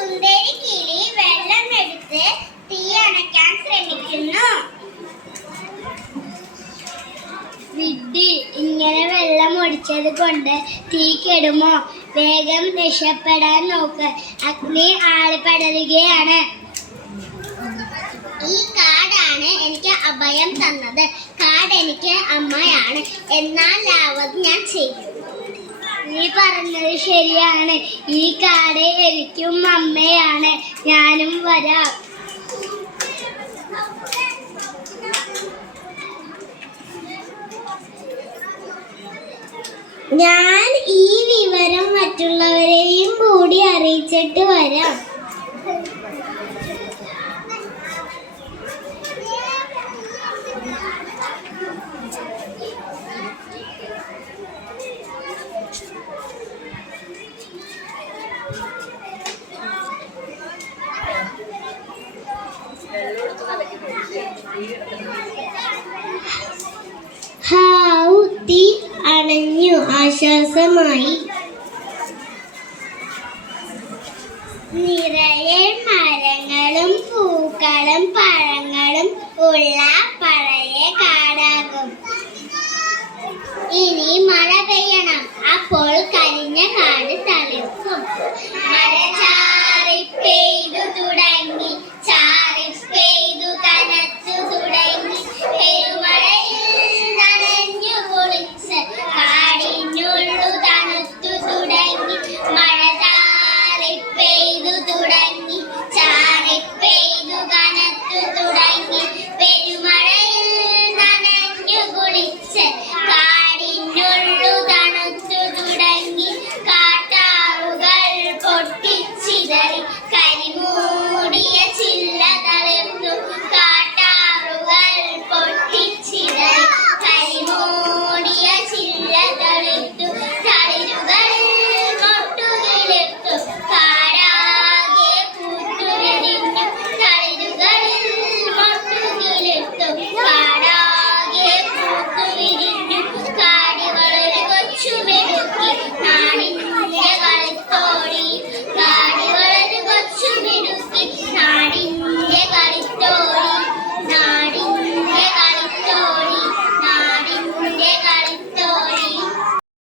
സുന്ദരി കിളി വെള്ളമെടുത്ത് തീ അണയ്ക്കാൻ ശ്രമിക്കുന്നു. വിഡ്ഢി, ഇങ്ങനെ വെള്ളം ഒഴിച്ചത് കൊണ്ട് തീ കെടുമോ? വേഗം രക്ഷപ്പെടാൻ നോക്ക്, അഗ്നി ആളിപ്പടരുകയാണ്. ഈ കാടാണ് എനിക്ക് അഭയം തന്നത്. കാട് എനിക്ക് അമ്മയാണ്. എന്നാലാവത് ഞാൻ ചെയ്യും. നീ പറഞ്ഞത് ശരിയാണ്. ഈ കാട് എനിക്കും അമ്മയാണ്. ഞാനും വരാം. ഞാൻ ഈ വിവരം മറ്റുള്ളവരെയും കൂടി അറിയിച്ചിട്ട് വരാം. തീ അണഞ്ഞു. ആശ്വാസമായി. നിറയെ മരങ്ങളും പൂക്കളും പഴങ്ങളും ഉള്ള പഴയ കാടാകും. ഇനി മഴ പെയ്യണം. അപ്പോൾ കരിഞ്ഞ കാട് തളിർക്കും.